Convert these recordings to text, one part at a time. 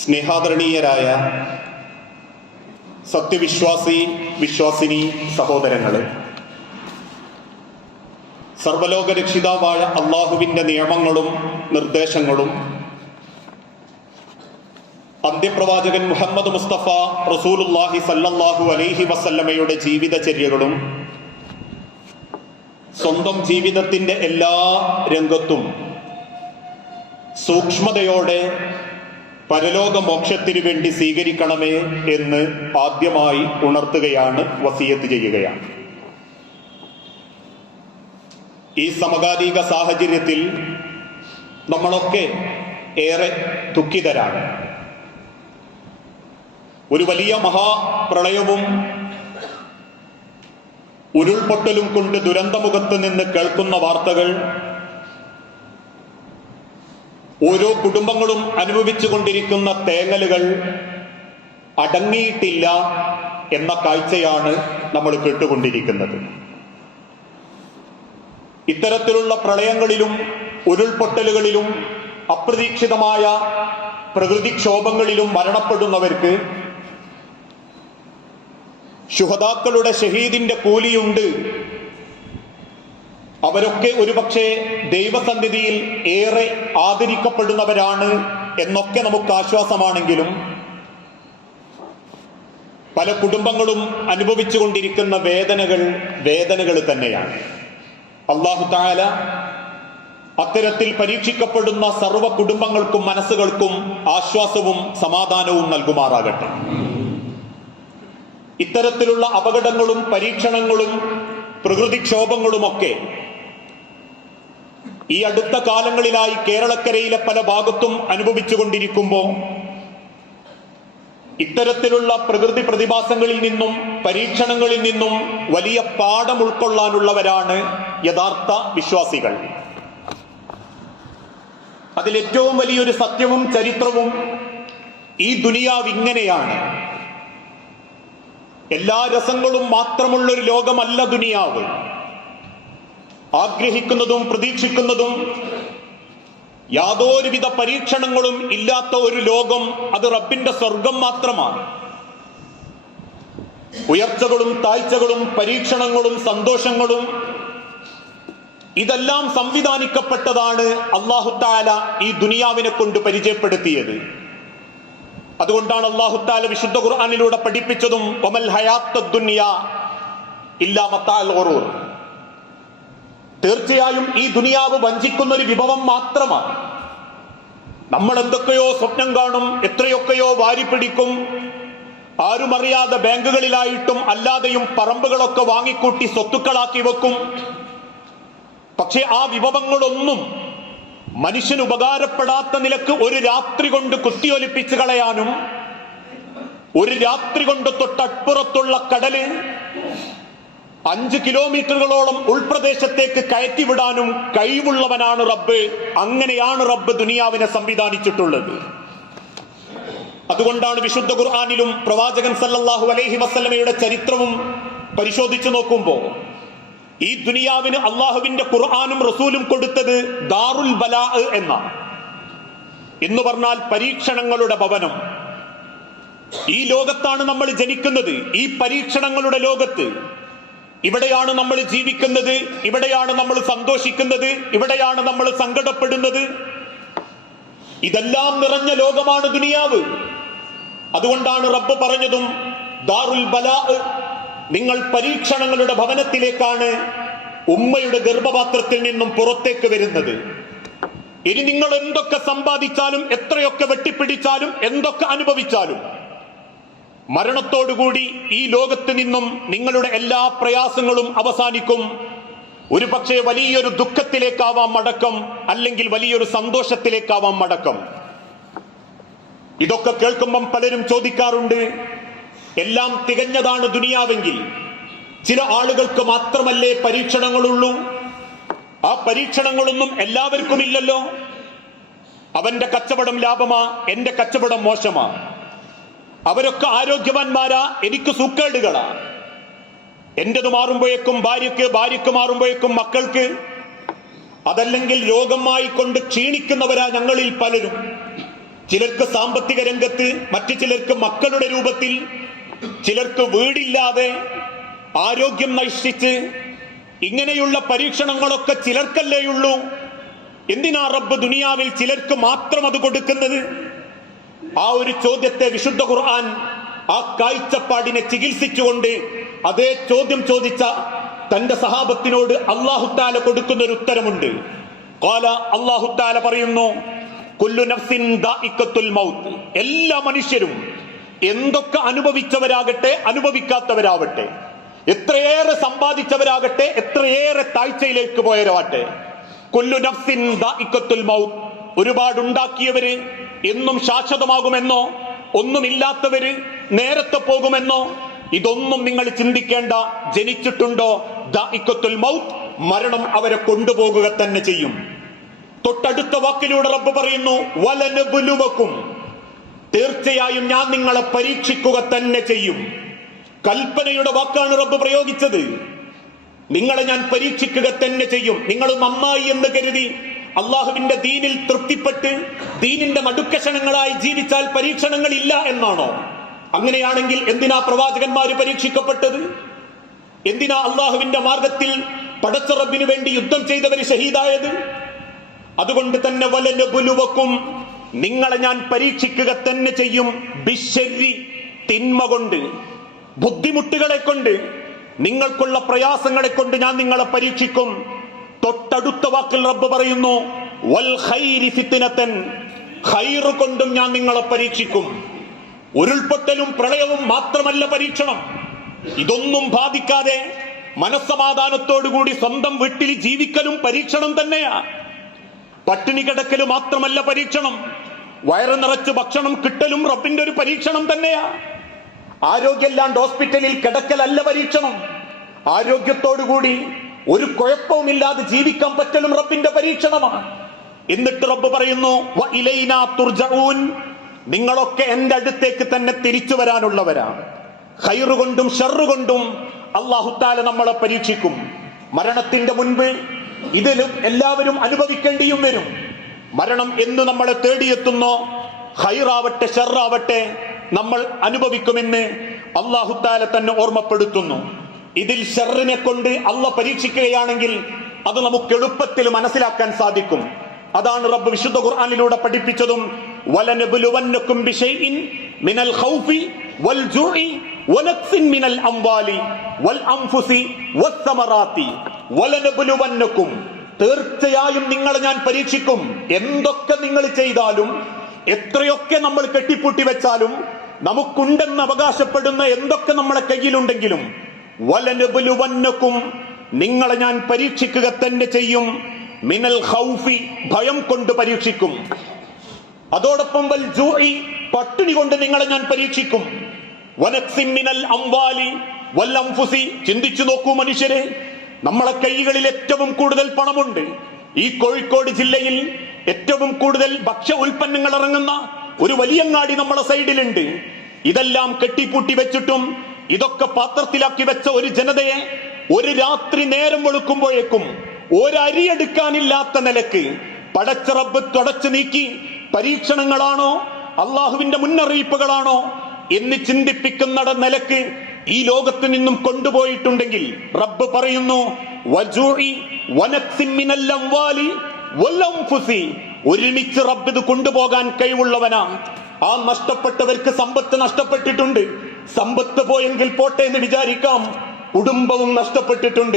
സ്നേഹാദരണീയരായ സത്യവിശ്വാസി വിശ്വാസിനി സഹോദരങ്ങളെ സർവലോക രക്ഷിതാവായ അള്ളാഹുവിന്റെ നിയമങ്ങളും നിർദ്ദേശങ്ങളും അന്ത്യപ്രവാചകൻ മുഹമ്മദ് മുസ്തഫ റസൂലുല്ലാഹി സല്ലല്ലാഹു അലൈഹി വസല്ലമയുടെ ജീവിതചര്യകളും സ്വന്തം ജീവിതത്തിന്റെ എല്ലാ രംഗത്തും സൂക്ഷ്മതയോടെ പരലോക മോക്ഷത്തിനു വേണ്ടി സ്വീകരിക്കണമേ എന്ന് ആദ്യമായി ഉണർത്തുകയാണ് വസീയത്ത് ചെയ്യുകയാണ്. ഈ സമകാലിക സാഹചര്യത്തിൽ നമ്മളൊക്കെ ഏറെ ദുഃഖിതരാണ്. ഒരു വലിയ മഹാപ്രളയവും ഉരുൾപൊട്ടലും കൊണ്ട് ദുരന്തമുഖത്ത് നിന്ന് കേൾക്കുന്ന വാർത്തകൾ ഓരോ കുടുംബങ്ങളും അനുഭവിച്ചു കൊണ്ടിരിക്കുന്ന തേങ്ങലുകൾ അടങ്ങിയിട്ടില്ല എന്ന കാഴ്ചയാണ് നമ്മൾ കേട്ടുകൊണ്ടിരിക്കുന്നത്. ഇത്തരത്തിലുള്ള പ്രളയങ്ങളിലും ഉരുൾപൊട്ടലുകളിലും അപ്രതീക്ഷിതമായ പ്രകൃതിക്ഷോഭങ്ങളിലും മരണപ്പെടുന്നവർക്ക് ശുഹതാക്കളുടെ ഷഹീദിന്റെ കൂലിയുണ്ട്. അവരൊക്കെ ഒരുപക്ഷെ ദൈവസന്നിധിയിൽ ഏറെ ആദരിക്കപ്പെടുന്നവരാണ് എന്നൊക്കെ നമുക്ക് ആശ്വാസമാണെങ്കിലും പല കുടുംബങ്ങളും അനുഭവിച്ചു കൊണ്ടിരിക്കുന്ന വേദനകൾ വേദനകൾ തന്നെയാണ്. അള്ളാഹു താല അത്തരത്തിൽ പരീക്ഷിക്കപ്പെടുന്ന സർവ കുടുംബങ്ങൾക്കും മനസ്സുകൾക്കും ആശ്വാസവും സമാധാനവും നൽകുമാറാകട്ടെ. ഇത്തരത്തിലുള്ള അപകടങ്ങളും പരീക്ഷണങ്ങളും പ്രകൃതിക്ഷോഭങ്ങളുമൊക്കെ ഈ അടുത്ത കാലങ്ങളിലായി കേരളക്കരയിലെ പല ഭാഗത്തും അനുഭവിച്ചുകൊണ്ടിരിക്കുമ്പോൾ ഇത്തരത്തിലുള്ള പ്രകൃതി പ്രതിഭാസങ്ങളിൽ നിന്നും പരീക്ഷണങ്ങളിൽ നിന്നും വലിയ പാഠം ഉൾക്കൊള്ളാനുള്ളവരാണ് യഥാർത്ഥ വിശ്വാസികൾ. അതിലേറ്റവും വലിയൊരു സത്യവും ചരിത്രവും ഈ ദുനിയാവ് ഇങ്ങനെയാണ്. എല്ലാ രസങ്ങളും മാത്രമുള്ളൊരു ലോകമല്ല ദുനിയാവ്. ആഗ്രഹിക്കുന്നതും പ്രതീക്ഷിക്കുന്നതും യാതൊരുവിധ പരീക്ഷണങ്ങളും ഇല്ലാത്ത ഒരു ലോകം അത് റബ്ബിന്റെ സ്വർഗം മാത്രമാണ്. ഉയർച്ചകളും താഴ്ചകളും പരീക്ഷണങ്ങളും സന്തോഷങ്ങളും ഇതെല്ലാം സംവിധാനിക്കപ്പെട്ടതാണ് അള്ളാഹുത്താല ഈ ദുനിയാവിനെ കൊണ്ട് പരിചയപ്പെടുത്തിയത്. അതുകൊണ്ടാണ് അള്ളാഹുത്താല വിശുദ്ധ ഖുർആാനിലൂടെ പഠിപ്പിച്ചതും ഒമൽ ഹയാത്ത ദുനിയ ഇല്ലാമത്താൽ ഓറൂർ തീർച്ചയായും ഈ ദുനിയാവ് വഞ്ചിക്കുന്ന ഒരു വിഭവം മാത്രമാണ്. നമ്മൾ എന്തൊക്കെയോ സ്വപ്നം കാണും എത്രയൊക്കെയോ വാരിപ്പിടിക്കും ആരും അറിയാതെ ബാങ്കുകളിലായിട്ടും അല്ലാതെയും പറമ്പുകളൊക്കെ വാങ്ങിക്കൂട്ടി സ്വത്തുക്കളാക്കി വെക്കും. പക്ഷെ ആ വിഭവങ്ങളൊന്നും മനുഷ്യന് ഉപകാരപ്പെടാത്ത നിലയ്ക്ക് ഒരു രാത്രി കൊണ്ട് കുത്തിയൊലിപ്പിച്ച് കളയാനും ഒരു രാത്രി കൊണ്ട് തൊട്ടപ്പുറത്തുള്ള കടൽ അഞ്ച് കിലോമീറ്ററുകളോളം ഉൾപ്രദേശത്തേക്ക് കയറ്റിവിടാനും കഴിവുള്ളവനാണ് റബ്ബ്. അങ്ങനെയാണ് റബ്ബ് ദുനിയാവിനെ സംവിധാനിച്ചിട്ടുള്ളത്. അതുകൊണ്ടാണ് വിശുദ്ധ ഖുർആാനിലും പ്രവാചകൻ സല്ലല്ലാഹു അലൈഹി വസ്ലമയുടെ ചരിത്രവും പരിശോധിച്ചു നോക്കുമ്പോൾ ഈ ദുനിയാവിന് അള്ളാഹുവിന്റെ ഖുർആാനും റസൂലും കൊടുത്തത് ദാറുൽ ബലാ എന്ന എന്ന് പറഞ്ഞാൽ പരീക്ഷണങ്ങളുടെ ഭവനം. ഈ ലോകത്താണ് നമ്മൾ ജനിക്കുന്നത്. ഈ പരീക്ഷണങ്ങളുടെ ലോകത്ത് ഇവിടെയാണ് നമ്മൾ ജീവിക്കുന്നത് ഇവിടെയാണ് നമ്മൾ സന്തോഷിക്കുന്നത് ഇവിടെയാണ് നമ്മൾ സങ്കടപ്പെടുന്നത്. ഇതെല്ലാം നിറഞ്ഞ ലോകമാണ് ദുനിയാവ്. അതുകൊണ്ടാണ് റബ്ബ് പറഞ്ഞതും ദാറുൽ ബലാ നിങ്ങൾ പരീക്ഷണങ്ങളുടെ ഭവനത്തിലേക്കാണ് ഉമ്മയുടെ ഗർഭപാത്രത്തിൽ നിന്നും പുറത്തേക്ക് വരുന്നത്. ഇനി നിങ്ങൾ എന്തൊക്കെ സമ്പാദിച്ചാലും എത്രയൊക്കെ വെട്ടിപ്പിടിച്ചാലും എന്തൊക്കെ അനുഭവിച്ചാലും മരണത്തോടുകൂടി ഈ ലോകത്ത് നിന്നും നിങ്ങളുടെ എല്ലാ പ്രയാസങ്ങളും അവസാനിക്കും. ഒരു പക്ഷേ വലിയൊരു ദുഃഖത്തിലേക്കാവാം മടക്കം അല്ലെങ്കിൽ വലിയൊരു സന്തോഷത്തിലേക്കാവാം മടക്കം. ഇതൊക്കെ കേൾക്കുമ്പം പലരും ചോദിക്കാറുണ്ട് എല്ലാം തികഞ്ഞതാണ് ദുനിയാവെങ്കിൽ ചില ആളുകൾക്ക് മാത്രമല്ലേ പരീക്ഷണങ്ങളുള്ളൂ? ആ പരീക്ഷണങ്ങളൊന്നും എല്ലാവർക്കും ഇല്ലല്ലോ? അവന്റെ കച്ചവടം ലാഭമാ എന്റെ കച്ചവടം മോശമാ. അവരൊക്കെ ആരോഗ്യവാന്മാരാ എനിക്ക് സൂക്കേടുകളാ എന്റേത് മാറുമ്പോഴേക്കും ഭാര്യക്ക് ഭാര്യക്ക് മാറുമ്പോഴേക്കും മക്കൾക്ക്. അതല്ലെങ്കിൽ രോഗമായി കൊണ്ട് ക്ഷീണിക്കുന്നവരാ ഞങ്ങളിൽ പലരും. ചിലർക്ക് സാമ്പത്തിക രംഗത്ത് മറ്റു ചിലർക്ക് മക്കളുടെ രൂപത്തിൽ. ചിലർക്ക് വീടില്ലാതെ ആരോഗ്യം നശിച്ച്. ഇങ്ങനെയുള്ള പരീക്ഷണങ്ങളൊക്കെ ചിലർക്കല്ലേയുള്ളൂ എന്തിനാ റബ്ബ് ദുനിയാവിൽ ചിലർക്ക് മാത്രം അത് കൊടുക്കുന്നത്? ആ ഒരു ചോദ്യത്തെ വിശുദ്ധ ഖുർആൻ ആ കാഴ്ചപ്പാടിനെ ചികിത്സിച്ചുകൊണ്ട് അതേ ചോദ്യം ചോദിച്ച തന്റെ സഹാബത്തിനോട് അള്ളാഹുത്താല കൊടുക്കുന്ന ഒരു ഉത്തരമുണ്ട്. കാല അള്ളാഹുത്താല പറയുന്നു കുല്ലു നഫ്സിൻ മൗത്ത്. എല്ലാ മനുഷ്യരും എന്തൊക്കെ അനുഭവിച്ചവരാകട്ടെ അനുഭവിക്കാത്തവരാവട്ടെ എത്രയേറെ സമ്പാദിച്ചവരാകട്ടെ എത്രയേറെ താഴ്ചയിലേക്ക് പോയവരാകട്ടെ കൊല്ലു നഫ്സിൻ മൗത്ത്. ഒരുപാട് ഉണ്ടാക്കിയവര് എന്നും ശാശ്വതമാകുമെന്നോ ഒന്നുമില്ലാത്തവര് നേരത്തെ പോകുമെന്നോ ഇതൊന്നും നിങ്ങൾ ചിന്തിക്കേണ്ട ജനിച്ചിട്ടുണ്ടോ ദാഇഖത്തുൽ മൗത്ത് മരണം അവരെ കൊണ്ടുപോകുക തന്നെ ചെയ്യും. തൊട്ടടുത്ത വാക്കിലൂടെ റബ്ബ് പറയുന്നു വലനബുലുവക്കും. തീർച്ചയായും ഞാൻ നിങ്ങളെ പരീക്ഷിക്കുക തന്നെ ചെയ്യും. കൽപ്പനയുടെ വാക്കാണ് റബ്ബ് പ്രയോഗിച്ചത്. നിങ്ങളെ ഞാൻ പരീക്ഷിക്കുക തന്നെ ചെയ്യും. നിങ്ങൾ നന്നായി എന്ന് കരുതി അള്ളാഹുവിന്റെ ദീനിൽ തൃപ്തിപ്പെട്ട് ദീനിന്റെ നടുക്കഷണങ്ങളായി ജീവിച്ചാൽ പരീക്ഷണങ്ങൾ ഇല്ല എന്നാണോ? അങ്ങനെയാണെങ്കിൽ എന്തിനാ പ്രവാചകന്മാര് പരീക്ഷിക്കപ്പെട്ടത്? എന്തിനാ അള്ളാഹുവിന്റെ മാർഗത്തിൽ പടച്ചറബിനു വേണ്ടി യുദ്ധം ചെയ്തവര് ഷഹീദായത്? അതുകൊണ്ട് തന്നെ വലനബുലുവക്കും നിങ്ങളെ ഞാൻ പരീക്ഷിക്കുക തന്നെ ചെയ്യും. ബിശ്ശരി തിന്മ കൊണ്ട് ബുദ്ധിമുട്ടുകളെ കൊണ്ട് നിങ്ങൾക്കുള്ള പ്രയാസങ്ങളെ കൊണ്ട് ഞാൻ നിങ്ങളെ പരീക്ഷിക്കും. തൊട്ടടുത്ത വാക്കിൽ റബ്ബ് പറയുന്നു വൽ കൊണ്ടും ഞാൻ നിങ്ങളെ പരീക്ഷിക്കും. ഉരുൾപൊട്ടലും പ്രളയവും മാത്രമല്ല പരീക്ഷണം. ഇതൊന്നും ബാധിക്കാതെ മനസ്സമാധാനത്തോടുകൂടി സ്വന്തം വീട്ടിൽ ജീവിക്കലും പരീക്ഷണം തന്നെയാ. പട്ടിണി കിടക്കലും മാത്രമല്ല പരീക്ഷണം. വയറ് നിറച്ച് ഭക്ഷണം കിട്ടലും റബ്ബിന്റെ ഒരു പരീക്ഷണം തന്നെയാ. ആരോഗ്യമില്ലാണ്ട് ഹോസ്പിറ്റലിൽ കിടക്കലല്ല പരീക്ഷണം. ആരോഗ്യത്തോടുകൂടി ഒരു കുഴപ്പവുമില്ലാതെ ജീവിക്കാൻ പറ്റലും റബ്ബിന്റെ പരീക്ഷണമാണ്. എന്നിട്ട് റബ്ബ് പറയുന്നു. നിങ്ങളൊക്കെ എന്റെ അടുത്തേക്ക് തന്നെ തിരിച്ചു വരാനുള്ളവരാണ്. ഹൈറുകൊണ്ടും ഷെറുകൊണ്ടും ഷെറ് കൊണ്ടും അള്ളാഹുത്താല നമ്മളെ പരീക്ഷിക്കും. മരണത്തിന്റെ മുൻപ് ഇതിലും എല്ലാവരും അനുഭവിക്കേണ്ടിയും വരും. മരണം എന്ന് നമ്മളെ തേടിയെത്തുന്നോ? ഹൈറാവട്ടെ ഷെറാവട്ടെ നമ്മൾ അനുഭവിക്കുമെന്ന് അള്ളാഹുത്താല തന്നെ ഓർമ്മപ്പെടുത്തുന്നു. ഇതിൽ ഷെറിനെ കൊണ്ട് അള്ള പരീക്ഷിക്കുകയാണെങ്കിൽ അത് നമുക്ക് എളുപ്പത്തിൽ മനസ്സിലാക്കാൻ സാധിക്കും. അതാണ് റബ്ബ് വിശുദ്ധ ഖുർആാനിലൂടെ പഠിപ്പിച്ചതും മിനൽ ഖൗഫി വൽ ജുഇ മിനൽ അംവാലി വൽ തീർച്ചയായും നിങ്ങളെ ഞാൻ പരീക്ഷിക്കും. എന്തൊക്കെ നിങ്ങൾ ചെയ്താലും എത്രയൊക്കെ നമ്മൾ കെട്ടിപ്പൂട്ടി വെച്ചാലും നമുക്കുണ്ടെന്ന് അവകാശപ്പെടുന്ന എന്തൊക്കെ നമ്മളെ കയ്യിലുണ്ടെങ്കിലും വലനബുലുവന്നക്കും നിങ്ങളെ ഞാൻ പരീക്ഷിക്കുക തന്നെ ചെയ്യും. മിനൽ ഹൗഫി ഭയം കൊണ്ട് പരീക്ഷിക്കും. അതോടൊപ്പം വൽ ജൂഇ പട്ടിണി കൊണ്ട് നിങ്ങളെ ഞാൻ പരീക്ഷിക്കും. വനക്സി മിനൽ അംവാലി വൽ അൻഫുസി ചിന്തിച്ചു നോക്കൂ മനുഷ്യരെ. നമ്മളെ കൈകളിൽ ഏറ്റവും കൂടുതൽ പണമുണ്ട്. ഈ കോഴിക്കോട് ജില്ലയിൽ ഏറ്റവും കൂടുതൽ ഭക്ഷ്യ ഉൽപ്പന്നങ്ങൾ ഇറങ്ങുന്ന ഒരു വലിയങ്ങാടി നമ്മളെ സൈഡിലുണ്ട്. ഇതെല്ലാം കെട്ടിപ്പൂട്ടി വെച്ചിട്ടും ഇതൊക്കെ പാത്രത്തിലാക്കി വെച്ച ഒരു ജനതയെ ഒരു രാത്രി നേരം വെളുക്കുമ്പോഴേക്കും ഒരരിയെടുക്കാനില്ലാത്ത നിലയ്ക്ക് പടച്ചറബ് തുടച്ചു നീക്കി പരീക്ഷണങ്ങളാണോ അള്ളാഹുവിന്റെ മുന്നറിയിപ്പുകളാണോ എന്ന് ചിന്തിപ്പിക്കുന്ന നിലയ്ക്ക് ഈ ലോകത്ത് നിന്നും കൊണ്ടുപോയിട്ടുണ്ടെങ്കിൽ റബ്ബ് പറയുന്നു. ഒരുമിച്ച് റബ്ബ് ഇത് കൊണ്ടുപോകാൻ കഴിവുള്ളവനാ ആ നഷ്ടപ്പെട്ടവർക്ക് സമ്പത്ത് നഷ്ടപ്പെട്ടിട്ടുണ്ട് സമ്പത്ത് പോയെങ്കിൽ പോട്ടെ എന്ന് വിചാരിക്കാം കുടുംബവും നഷ്ടപ്പെട്ടിട്ടുണ്ട്.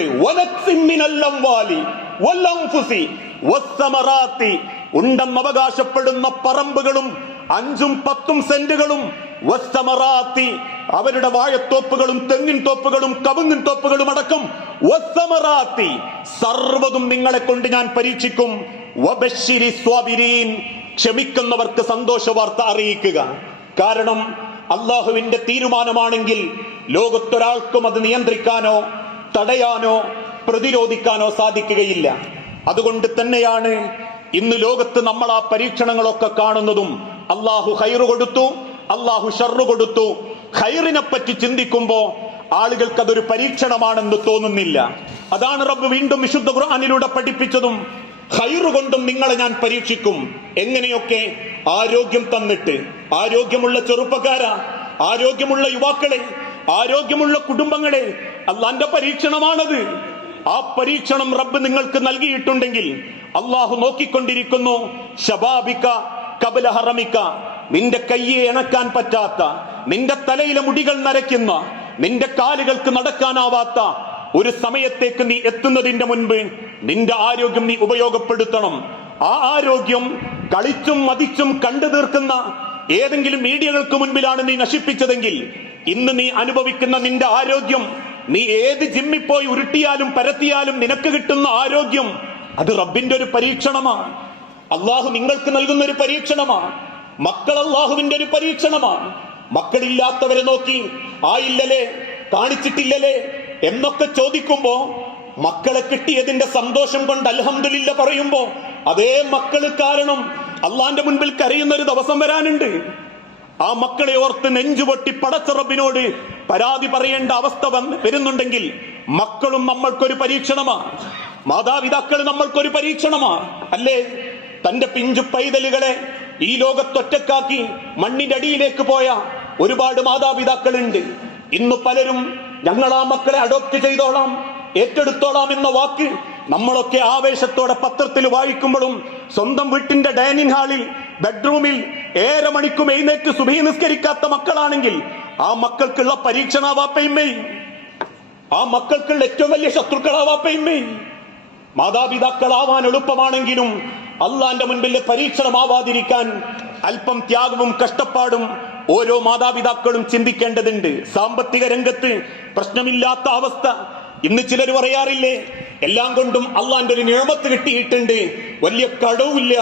ഉണ്ടെന്ന് അവകാശപ്പെടുന്ന പറമ്പുകളും അഞ്ചും പത്തും സെന്റുകളും വസ്സമറാത്തി. അവരുടെ വാഴത്തോപ്പുകളും തെങ്ങിൻ തോപ്പുകളും കവുങ്ങിൻ തോപ്പുകളും അടക്കം വസ്സമറാത്തി. സർവതും നിങ്ങളെ കൊണ്ട് ഞാൻ പരീക്ഷിക്കും. ക്ഷമിക്കുന്നവർക്ക് സന്തോഷ വാർത്ത അറിയിക്കുക കാരണം അള്ളാഹുവിന്റെ തീരുമാനമാണെങ്കിൽ ലോകത്തൊരാൾക്കും അത് നിയന്ത്രിക്കാനോ തടയാനോ പ്രതിരോധിക്കാനോ സാധിക്കുകയില്ല. അതുകൊണ്ട് തന്നെയാണ് ഇന്ന് ലോകത്ത് നമ്മൾ ആ പരീക്ഷണങ്ങളൊക്കെ കാണുന്നതും അള്ളാഹു ഹൈറ് കൊടുത്തു അള്ളാഹു ഷർറ് കൊടുത്തു. ഹൈറിനെ പറ്റി ചിന്തിക്കുമ്പോ ആളുകൾക്ക് അതൊരു പരീക്ഷണമാണെന്ന് തോന്നുന്നില്ല. അതാണ് റബ്ബ് വീണ്ടും വിശുദ്ധ ഖുർആനിലൂടെ പഠിപ്പിച്ചതും ഹൈറ് കൊണ്ടും നിങ്ങളെ ഞാൻ പരീക്ഷിക്കും. എങ്ങനെയൊക്കെ? ആരോഗ്യം തന്നിട്ട്. ആരോഗ്യമുള്ള ചെറുപ്പക്കാര. ആരോഗ്യമുള്ള യുവാക്കളെ. ആരോഗ്യമുള്ള കുടുംബങ്ങളെ. അല്ലാന്റെ പരീക്ഷണമാണത്. ആ പരീക്ഷണം റബ്ബ് നിങ്ങൾക്ക് നൽകിയിട്ടുണ്ടെങ്കിൽ അള്ളാഹു നോക്കിക്കൊണ്ടിരിക്കുന്നു. ശബാബിക്ക കബല ഹറമിക്ക നിന്റെ കയ്യെ ഇണക്കാൻ പറ്റാത്ത നിന്റെ തലയിലെ മുടികൾ നരയ്ക്കുന്ന നിന്റെ കാലുകൾക്ക് നടക്കാനാവാത്ത ഒരു സമയത്തേക്ക് നീ എത്തുന്നതിന്റെ മുൻപ് നിന്റെ ആരോഗ്യം നീ ഉപയോഗപ്പെടുത്തണം. ആ ആരോഗ്യം കളിച്ചും മതിച്ചും കണ്ടു തീർക്കുന്ന ഏതെങ്കിലും മീഡിയകൾക്ക് മുൻപിലാണ് നീ നശിപ്പിച്ചതെങ്കിൽ ഇന്ന് നീ അനുഭവിക്കുന്ന നിന്റെ ആരോഗ്യം നീ ഏത് ജിമ്മിൽ പോയി ഉരുട്ടിയാലും പരത്തിയാലും നിനക്ക് കിട്ടുന്ന ആരോഗ്യം അത് റബ്ബിന്റെ ഒരു പരീക്ഷണമാണ്. അള്ളാഹു നിങ്ങൾക്ക് നൽകുന്ന ഒരു പരീക്ഷണമാണ്. മക്കൾ അള്ളാഹുവിന്റെ ഒരു പരീക്ഷണമാണ്. മക്കളില്ലാത്തവരെ നോക്കി ആയില്ലലേ കാണിച്ചിട്ടില്ലലേ എന്നൊക്കെ ചോദിക്കുമ്പോ മക്കളെ കിട്ടിയതിന്റെ സന്തോഷം കൊണ്ട് അലഹമില്ല പറയുമ്പോ അതേ മക്കൾ കാരണം അള്ളാന്റെ മുൻപിൽ കരയുന്ന ഒരു ദിവസം വരാനുണ്ട്. ആ മക്കളെ ഓർത്ത് നെഞ്ചുപൊട്ടി പടച്ചറബിനോട് പരാതി പറയേണ്ട അവസ്ഥ വരുന്നുണ്ടെങ്കിൽ മക്കളും നമ്മൾക്കൊരു പരീക്ഷണമാ. മാതാപിതാക്കൾ നമ്മൾക്കൊരു പരീക്ഷണമാ. അല്ലേ? തന്റെ പിഞ്ചു പൈതലുകളെ ഈ ലോകത്തൊറ്റക്കാക്കി മണ്ണിന്റെ അടിയിലേക്ക് പോയ ഒരുപാട് മാതാപിതാക്കളുണ്ട്. ഇന്ന് പലരും ഞങ്ങൾ ആ മക്കളെ അഡോപ്റ്റ് ചെയ്തോളാം. ഏറ്റെടുത്തോളാം എന്ന വാക്ക് നമ്മളൊക്കെ ആവേശത്തോടെ പത്രത്തിൽ വായിക്കുമ്പോഴും സ്വന്തം വീട്ടിന്റെ ഡൈനിങ് ഹാളിൽ ബെഡ്റൂമിൽ ഏറെ മണിക്കും എഴുന്നേറ്റ് സുഭീ നിസ്കരിക്കാത്ത മക്കളാണെങ്കിൽ ആ മക്കൾക്കുള്ള പരീക്ഷണാവാപ്പയമ്മേ. ആ മക്കൾക്കുള്ള ഏറ്റവും വലിയ ശത്രുക്കളാവാപ്പയമ്മേ. മാതാപിതാക്കളാവാൻ എളുപ്പമാണെങ്കിലും അള്ളാന്റെ മുൻപിലെ പരീക്ഷണമാവാതിരിക്കാൻ അല്പം ത്യാഗവും കഷ്ടപ്പാടും ഓരോ മാതാപിതാക്കളും ചിന്തിക്കേണ്ടതുണ്ട്. സാമ്പത്തിക രംഗത്ത് പ്രശ്നമില്ലാത്ത അവസ്ഥ ഇന്ന് ചിലർ പറയാറില്ലേ എല്ലാം കൊണ്ടും അള്ളാന്റെ ഒരു നിയമത്ത് കിട്ടിയിട്ടുണ്ട്. വലിയ കടവുമില്ല.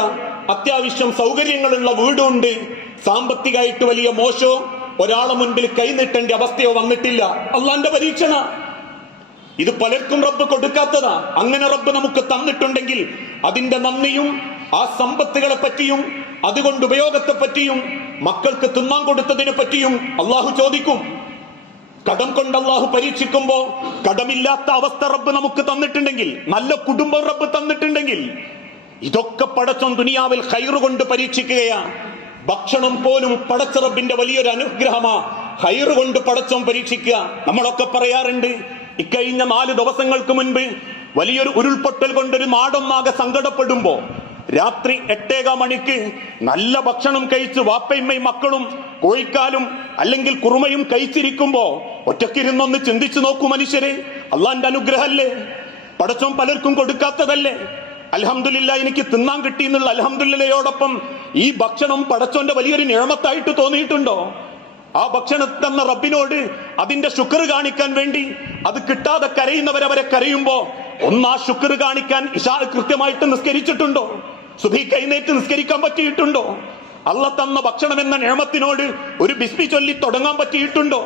അത്യാവശ്യം സൗകര്യങ്ങളുള്ള വീടുണ്ട്. സാമ്പത്തികമായിട്ട് വലിയ മോശോ. ഒരാളെ മുൻപിൽ കൈനീട്ടേണ്ട അവസ്ഥയോ വന്നിട്ടില്ല. അള്ളാന്റെ പരീക്ഷണ. ഇത് പലർക്കും റബ്ബ് കൊടുക്കാത്തതാ. അങ്ങനെ റബ്ബ് നമുക്ക് തന്നിട്ടുണ്ടെങ്കിൽ അതിന്റെ നന്ദിയും ആ സമ്പത്തുകളെ പറ്റിയും അതുകൊണ്ട് ഉപയോഗത്തെ പറ്റിയും മക്കൾക്ക് തിന്നാൻ കൊടുത്തതിനെ പറ്റിയും അള്ളാഹു ചോദിക്കും. കടം കൊണ്ട് അള്ളാഹു പരീക്ഷിക്കുമ്പോ കടമില്ലാത്ത അവസ്ഥ റബ്ബ് നമുക്ക് തന്നിട്ടുണ്ടെങ്കിൽ നല്ല കുടുംബം റബ്ബ് തന്നിട്ടുണ്ടെങ്കിൽ ഇതൊക്കെ പടച്ചം ദുനിയാവിൽ ഹൈറ് കൊണ്ട് പരീക്ഷിക്കുകയാ. ഭക്ഷണം പോലും പടച്ച റബ്ബിന്റെ വലിയൊരു അനുഗ്രഹമാ. ഹൈറ് കൊണ്ട് പടച്ചോൻ പരീക്ഷിക്കുക. നമ്മളൊക്കെ പറയാറുണ്ട് ഇക്കഴിഞ്ഞ നാല് ദിവസങ്ങൾക്ക് മുൻപ് വലിയൊരു ഉരുൾപൊട്ടൽ കൊണ്ടൊരു നാടൊന്നാകെ സങ്കടപ്പെടുമ്പോ രാത്രി എട്ടേക മണിക്ക് നല്ല ഭക്ഷണം കഴിച്ച് വാപ്പയമ്മയും മക്കളും കോഴിക്കാലും അല്ലെങ്കിൽ കുറുമയും കഴിച്ചിരിക്കുമ്പോ ഒറ്റക്കിരുന്നൊന്ന് ചിന്തിച്ചു നോക്കൂ മനുഷ്യരെ. അള്ളാന്റെ അനുഗ്രഹല്ലേ? പടച്ചോം പലർക്കും കൊടുക്കാത്തതല്ലേ? അലഹമില്ല എനിക്ക് തിന്നാൻ കിട്ടി എന്നുള്ള അലഹമില്ലയോടൊപ്പം ഈ ഭക്ഷണം പടച്ചോന്റെ വലിയൊരു നിയമത്തായിട്ട് തോന്നിയിട്ടുണ്ടോ? ആ ഭക്ഷണം തന്ന റബ്ബിനോട് അതിന്റെ ശുക്ർ കാണിക്കാൻ വേണ്ടി അത് കിട്ടാതെ കരയുന്നവരവരെ കരയുമ്പോ ഒന്നാ ശുക്ർ കാണിക്കാൻ ഇഷാ കൃത്യമായിട്ട് നിസ്കരിച്ചിട്ടുണ്ടോ? സുബി കൈനേറ്റ് നിസ്കരിക്കാൻ പറ്റിയിട്ടുണ്ടോ? അല്ല തന്ന ഭക്ഷണം എന്ന നിയമത്തിനോട് ഒരു ബിസ്മി ചൊല്ലി തുടങ്ങാൻ പറ്റിയിട്ടുണ്ടോ?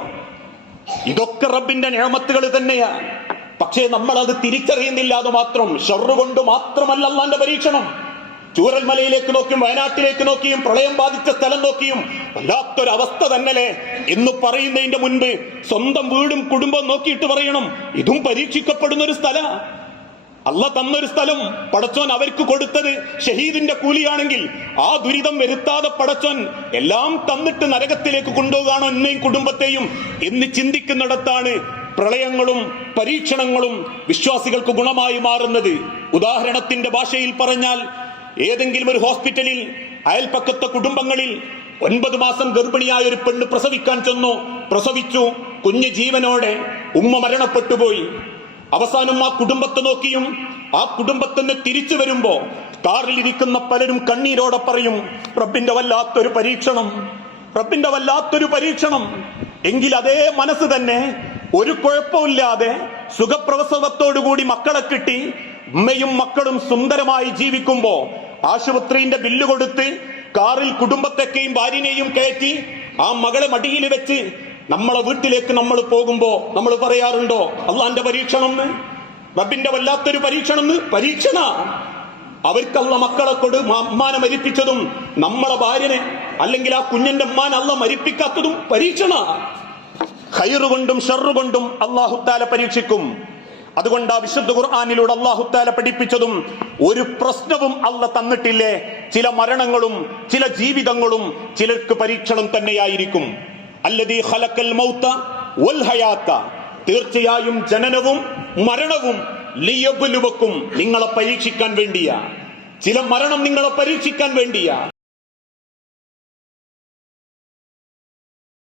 ഇതൊക്കെ റബ്ബിന്റെ നിയമത്തുകൾ തന്നെയാ. പക്ഷേ നമ്മൾ അത് തിരിച്ചറിയുന്നില്ല അത് മാത്രം. ഷൊറുകൊണ്ട് മാത്രമല്ല അള്ളാന്റെ പരീക്ഷണം. ചൂരൽമലയിലേക്ക് നോക്കിയും വയനാട്ടിലേക്ക് നോക്കിയും പ്രളയം ബാധിച്ച സ്ഥലം നോക്കിയും വല്ലാത്തൊരവസ്ഥ തന്നെ എന്ന് പറയുന്നതിന്റെ മുൻപ് സ്വന്തം വീടും കുടുംബം നോക്കിയിട്ട് പറയണം. ഇതും പരീക്ഷിക്കപ്പെടുന്ന ഒരു സ്ഥല. അല്ല തന്നൊരു സ്ഥലം പടച്ചോൻ അവർക്ക് കൊടുത്തത് ഷഹീദിന്റെ കൂലിയാണെങ്കിൽ ആ ദുരിതം വരുത്താതെ പടച്ചോൻ എല്ലാം തന്നിട്ട് നരകത്തിലേക്ക് കൊണ്ടുപോകാണോ എന്നെയും കുടുംബത്തെയും എന്ന് ചിന്തിക്കുന്നിടത്താണ് പ്രളയങ്ങളും പരീക്ഷണങ്ങളും വിശ്വാസികൾക്ക് ഗുണമായി മാറുന്നത്. ഉദാഹരണത്തിന്റെ ഭാഷയിൽ പറഞ്ഞാൽ ഏതെങ്കിലും ഒരു ഹോസ്പിറ്റലിൽ അയൽപ്പക്കത്തെ കുടുംബങ്ങളിൽ ഒൻപത് മാസം ഗർഭിണിയായ ഒരു പെണ്ണ് പ്രസവിക്കാൻ ചെന്നു. പ്രസവിച്ചു. കുഞ്ഞ് ജീവനോടെ ഉമ്മ മരണപ്പെട്ടുപോയി. അവസാനം ആ കുടുംബത്തെ നോക്കിയും ആ കുടുംബത്തിന് തിരിച്ചു വരുമ്പോ കാറിലിരിക്കുന്ന പലരും കണ്ണീരോടെ പറയും റബ്ബിന്റെ വല്ലാത്തൊരു പരീക്ഷണം റബ്ബിന്റെ വല്ലാത്തൊരു പരീക്ഷണം. എങ്കിൽ അതേ മനസ്സ് തന്നെ ഒരു കുഴപ്പമില്ലാതെ സുഖപ്രസവത്തോടുകൂടി മക്കളെ കിട്ടി ഉമ്മയും മക്കളും സുന്ദരമായി ജീവിക്കുമ്പോ ആശുപത്രിന്റെ ബില്ല് കൊടുത്ത് കാറിൽ കുടുംബത്തെക്കെയും ഭാര്യനെയും കയറ്റി ആ മകളെ മടിയിൽ വെച്ച് നമ്മളെ വീട്ടിലേക്ക് നമ്മൾ പോകുമ്പോ നമ്മൾ പറയാറുണ്ടോ? അള്ളാന്റെ പരീക്ഷണം? റബ്ബിന്റെ വല്ലാത്തൊരു പരീക്ഷണം? പരീക്ഷണ അവർക്കല്ല മക്കളെ കൊണ്ട് അമ്മാനെ മരിപ്പിച്ചതും നമ്മളെ ഭാര്യനെ അല്ലെങ്കിൽ ആ കുഞ്ഞിന്റെ അമ്മാൻ അല്ല മരിപ്പിക്കാത്തതും പരീക്ഷണ. ഹൈറുകൊണ്ടും ഷെറുകൊണ്ടും ഷെറ് കൊണ്ടും അള്ളാഹുത്താല പരീക്ഷിക്കും. അതുകൊണ്ട് ആ വിശുദ്ധ ഖുർആാനിലൂടെ അള്ളാഹുത്താല പഠിപ്പിച്ചതും ഒരു പ്രശ്നവും അല്ല തന്നിട്ടില്ലേ? ചില മരണങ്ങളും ചില ജീവിതങ്ങളും ചിലർക്ക് പരീക്ഷണം തന്നെയായിരിക്കും. അല്ലതീ ഖലക്കൽ വൽ ഹയാത്ത. തീർച്ചയായും ജനനവും മരണവും ലിയബുലുവക്കും നിങ്ങളെ പരീക്ഷിക്കാൻ വേണ്ടിയാ. ചില മരണം നിങ്ങളെ പരീക്ഷിക്കാൻ വേണ്ടിയാ.